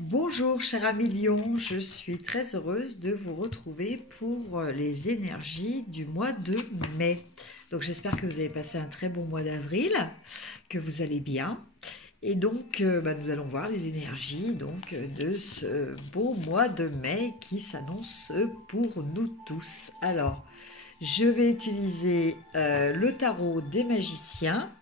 Bonjour cher ami Lion, je suis très heureuse de vous retrouver pour les énergies du mois de mai. Donc j'espère que vous avez passé un très bon mois d'avril, que vous allez bien. Et donc nous allons voir les énergies de ce beau mois de mai qui s'annonce pour nous tous. Alors je vais utiliser le tarot des magiciens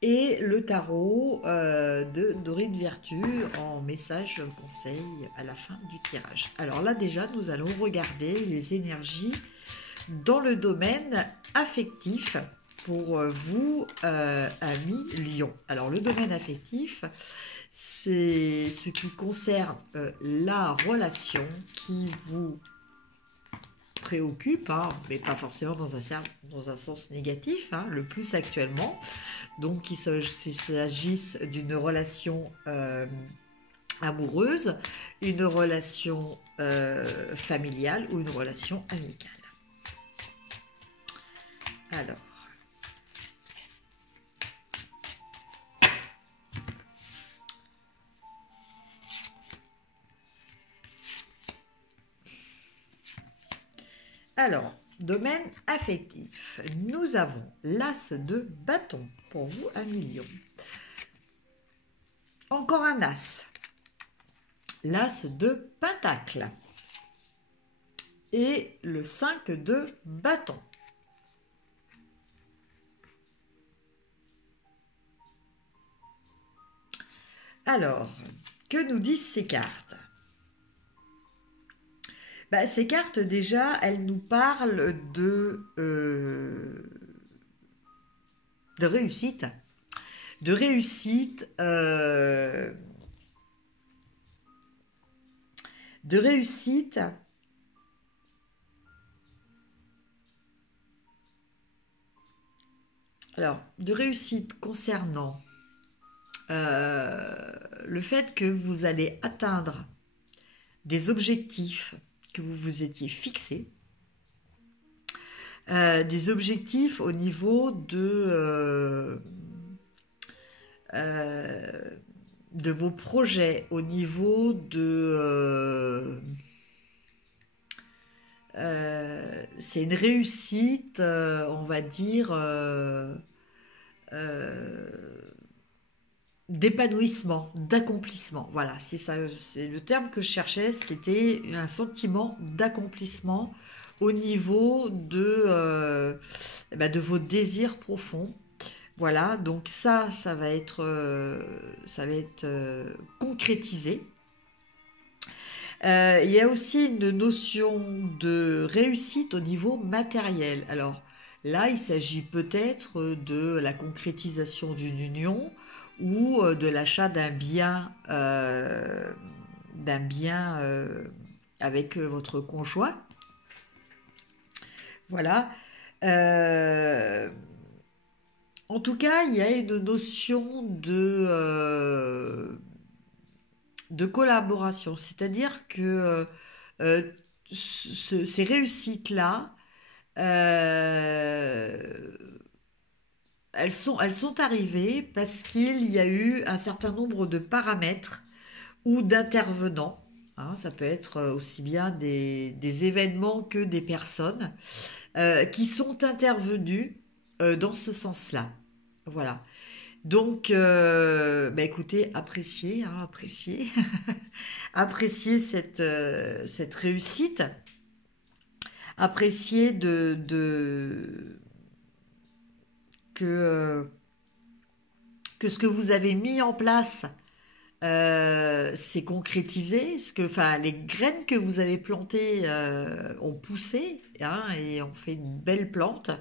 et le tarot de Dorine Virtue en message conseil à la fin du tirage. Alors là déjà, nous allons regarder les énergies dans le domaine affectif pour vous, amis Lion. Alors le domaine affectif, c'est ce qui concerne la relation qui vous préoccupe, hein, mais pas forcément dans un sens négatif, hein, le plus actuellement. Donc qu'il s'agisse d'une relation amoureuse, une relation familiale ou une relation amicale. Alors, domaine affectif, nous avons l'as de bâton pour vous, un million. Encore un as, l'as de pentacle et le 5 de bâton. Alors, que nous disent ces cartes ? Ces cartes, déjà, elles nous parlent de réussite. De réussite. De réussite. Alors, de réussite concernant le fait que vous allez atteindre des objectifs que vous vous étiez fixés, des objectifs au niveau de vos projets, au niveau de... c'est une réussite, on va dire, d'épanouissement, d'accomplissement. Voilà, c'est ça, c'est le terme que je cherchais, c'était un sentiment d'accomplissement au niveau de vos désirs profonds. Voilà, donc ça va être concrétisé. Il y a aussi une notion de réussite au niveau matériel. Alors là, il s'agit peut-être de la concrétisation d'une union ou de l'achat d'un bien avec votre conjoint. Voilà. En tout cas, il y a une notion de collaboration, c'est-à-dire que ces réussites-là, euh, elles sont arrivées parce qu'il y a eu un certain nombre de paramètres ou d'intervenants. Hein, ça peut être aussi bien des événements que des personnes qui sont intervenus dans ce sens-là. Voilà. Donc, écoutez, appréciez, hein, appréciez, appréciez cette réussite, appréciez que ce que vous avez mis en place s'est concrétisé, les graines que vous avez plantées ont poussé, hein, et ont fait une belle plante.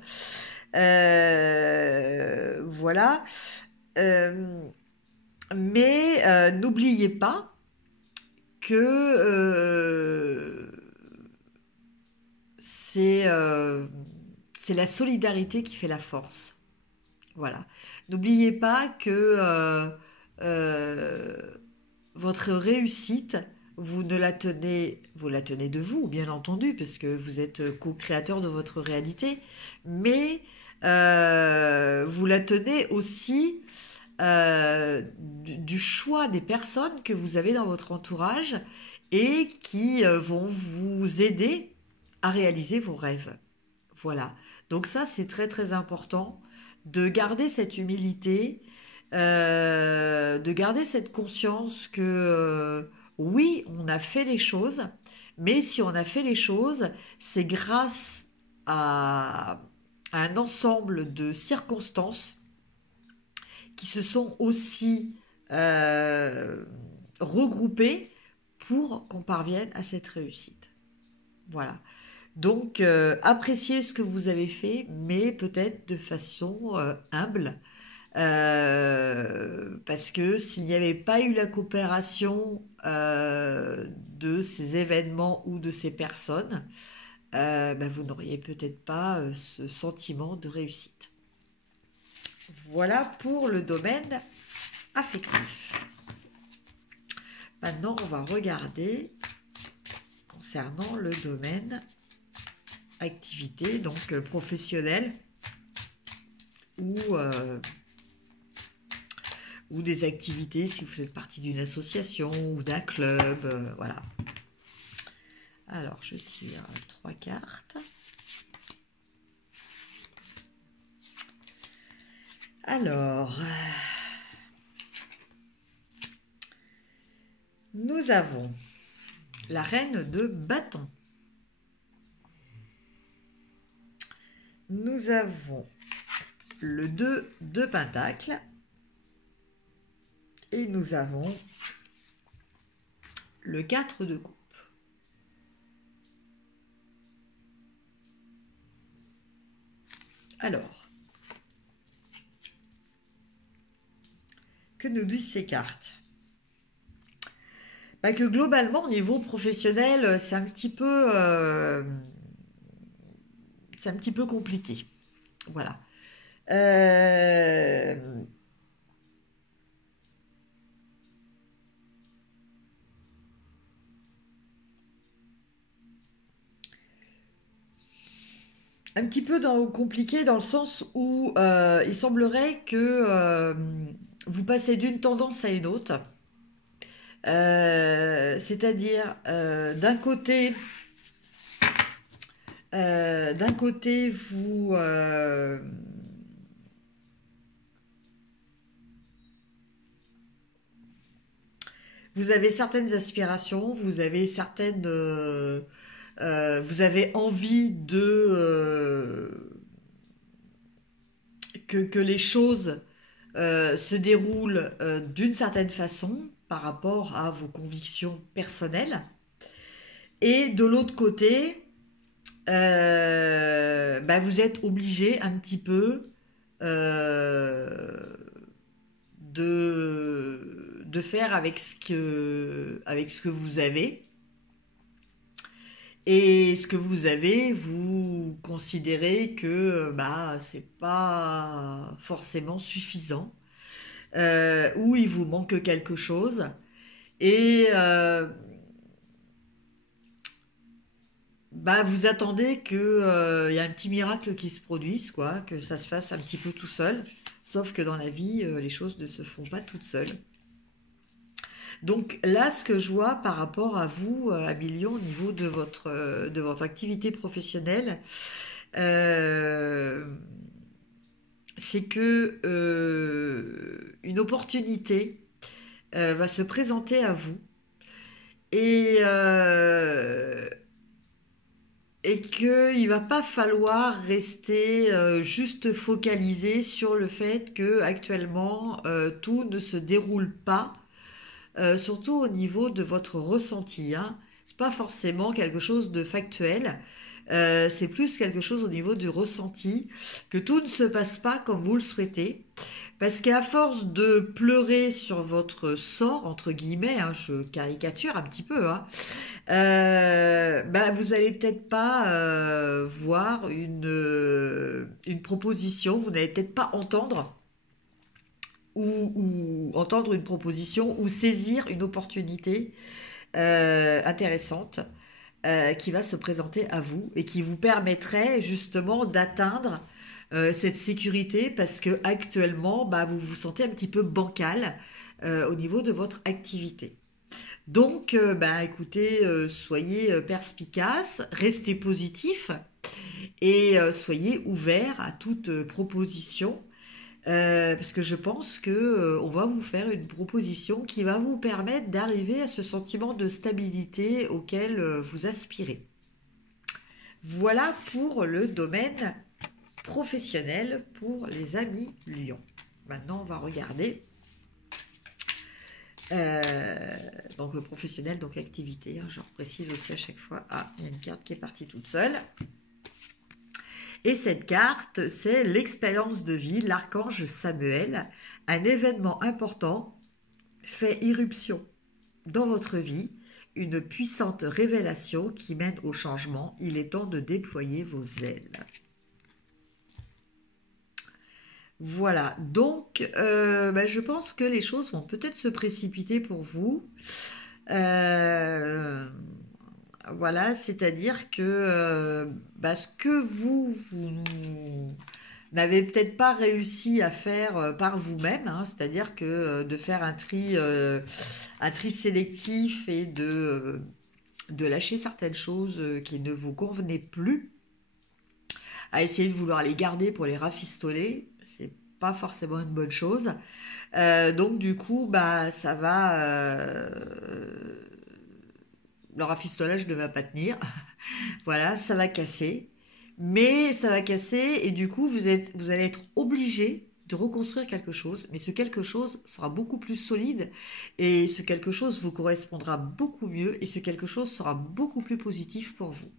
Voilà. Mais n'oubliez pas que c'est la solidarité qui fait la force. Voilà. N'oubliez pas que euh, votre réussite, vous la tenez de vous, bien entendu, parce que vous êtes co-créateur de votre réalité, mais vous la tenez aussi du choix des personnes que vous avez dans votre entourage et qui vont vous aider à réaliser vos rêves. Voilà. Donc ça, c'est très très important de garder cette humilité, de garder cette conscience que oui, on a fait les choses, mais si on a fait les choses, c'est grâce à un ensemble de circonstances qui se sont aussi regroupées pour qu'on parvienne à cette réussite. Voilà. Donc, appréciez ce que vous avez fait, mais peut-être de façon humble, parce que s'il n'y avait pas eu la coopération de ces événements ou de ces personnes, vous n'auriez peut-être pas ce sentiment de réussite. Voilà pour le domaine affectif. Maintenant, on va regarder concernant le domaine activité, donc professionnelle ou des activités si vous faites partie d'une association ou d'un club, voilà. Alors, je tire 3 cartes. Alors, nous avons la reine de bâton. Nous avons le 2 de pentacle. Et nous avons le 4 de coupe. Alors, que nous disent ces cartes? Que globalement, au niveau professionnel, c'est un petit peu compliqué. Voilà. Un petit peu compliqué dans le sens où il semblerait que vous passez d'une tendance à une autre. C'est-à-dire, d'un côté, vous avez certaines aspirations, vous avez vous avez envie que les choses se déroulent d'une certaine façon par rapport à vos convictions personnelles. Et de l'autre côté, vous êtes obligé un petit peu de faire avec ce que vous avez. Et ce que vous avez, vous considérez que c'est pas forcément suffisant, ou il vous manque quelque chose. Et vous attendez que y a un petit miracle qui se produise, quoi, que ça se fasse un petit peu tout seul. Sauf que dans la vie, les choses ne se font pas toutes seules. Donc là, ce que je vois par rapport à vous, à Million, au niveau de votre activité professionnelle, c'est que une opportunité va se présenter à vous et qu'il ne va pas falloir rester juste focalisé sur le fait que actuellement tout ne se déroule pas. Surtout au niveau de votre ressenti, hein. C'est pas forcément quelque chose de factuel, c'est plus quelque chose au niveau du ressenti, que tout ne se passe pas comme vous le souhaitez, parce qu'à force de pleurer sur votre sort, entre guillemets, hein, je caricature un petit peu, hein, vous allez peut-être pas voir une proposition, vous n'allez peut-être pas entendre ou entendre une proposition ou saisir une opportunité intéressante qui va se présenter à vous et qui vous permettrait justement d'atteindre cette sécurité parce que actuellement, bah, vous vous sentez un petit peu bancal au niveau de votre activité. Donc, bah, écoutez, soyez perspicace, restez positif et soyez ouvert à toute proposition. Parce que je pense que on va vous faire une proposition qui va vous permettre d'arriver à ce sentiment de stabilité auquel vous aspirez. Voilà pour le domaine professionnel pour les amis lions. Maintenant, on va regarder donc professionnel, donc activité. Hein, je précise aussi à chaque fois. Ah, il y a une carte qui est partie toute seule. Et cette carte, c'est l'expérience de vie, l'archange Samuel. Un événement important fait irruption dans votre vie, une puissante révélation qui mène au changement. Il est temps de déployer vos ailes. Voilà, donc bah, je pense que les choses vont peut-être se précipiter pour vous. Euh, voilà, c'est-à-dire que bah, ce que vous n'avez peut-être pas réussi à faire par vous-même, hein, c'est-à-dire que de faire un tri sélectif et de lâcher certaines choses qui ne vous convenaient plus, à essayer de vouloir les garder pour les rafistoler, c'est pas forcément une bonne chose. Donc du coup, bah ça va, le rafistolage ne va pas tenir. Voilà, ça va casser. Mais ça va casser et du coup, vous allez être obligé de reconstruire quelque chose. Mais ce quelque chose sera beaucoup plus solide et ce quelque chose vous correspondra beaucoup mieux et ce quelque chose sera beaucoup plus positif pour vous.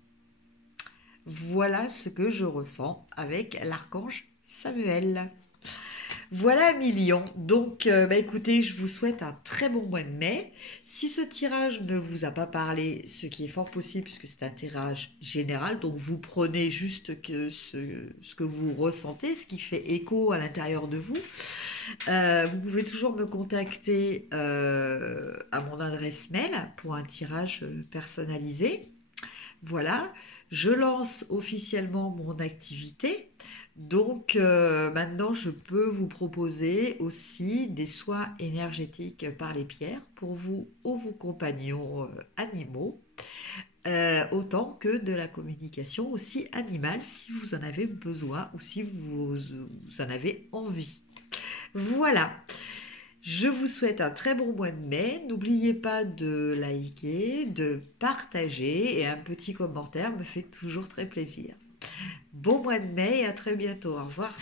Voilà ce que je ressens avec l'archange Samuel. Voilà mes lions. Donc, bah écoutez, je vous souhaite un très bon mois de mai. Si ce tirage ne vous a pas parlé, ce qui est fort possible puisque c'est un tirage général, donc vous prenez juste que ce que vous ressentez, ce qui fait écho à l'intérieur de vous. Vous pouvez toujours me contacter à mon adresse mail pour un tirage personnalisé. Voilà, je lance officiellement mon activité. Donc maintenant, je peux vous proposer aussi des soins énergétiques par les pierres pour vous ou vos compagnons animaux, autant que de la communication aussi animale si vous en avez besoin ou si vous en avez envie. Voilà. Je vous souhaite un très bon mois de mai. N'oubliez pas de liker, de partager et un petit commentaire me fait toujours très plaisir. Bon mois de mai et à très bientôt. Au revoir.